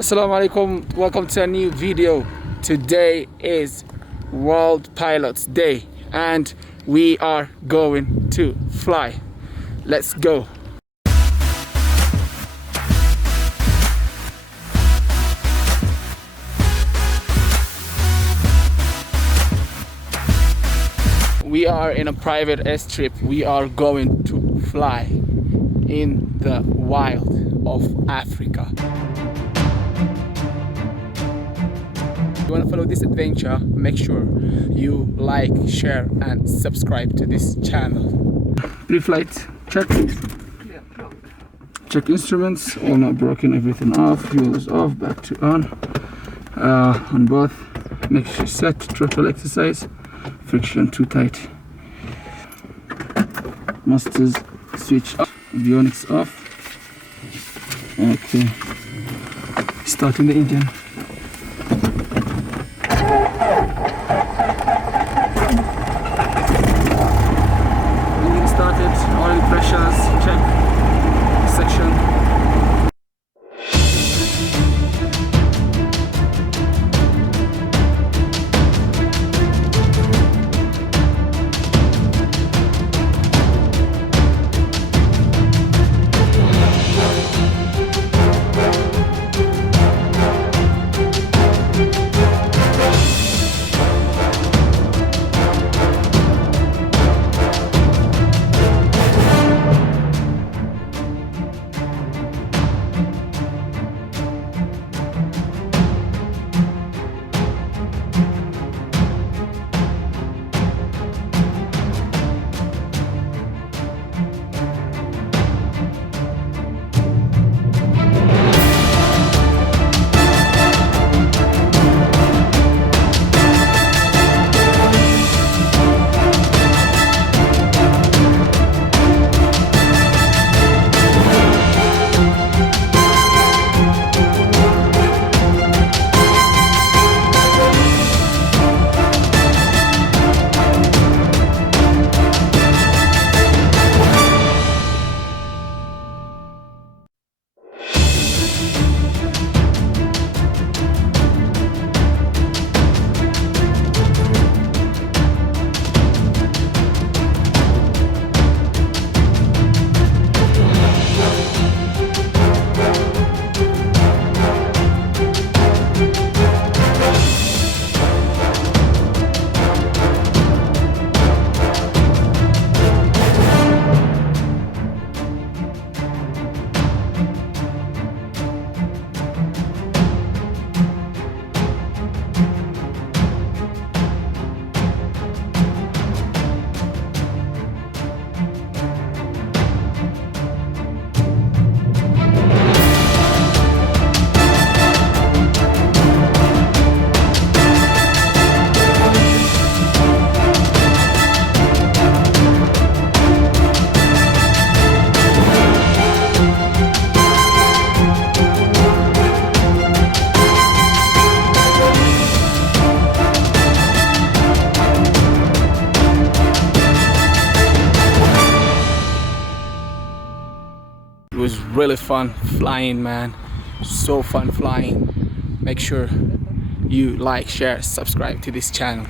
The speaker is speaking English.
Assalamu alaikum, welcome to a new video. Today is World Pilots Day and we are going to fly. Let's go. We are in a private airstrip. We are going to fly in the wild of Africa. If you want to follow this adventure, make sure you like, share and subscribe to this channel. Pre-flight check. Check instruments, all not broken, everything off, fuel is off, back to on both. Make sure set, throttle exercise, friction too tight. Masters switch off, avionics off. Okay, starting the engine. Engine started, oil pressures check, section. It was really fun flying, man. So fun flying. Make sure you like, share, subscribe to this channel.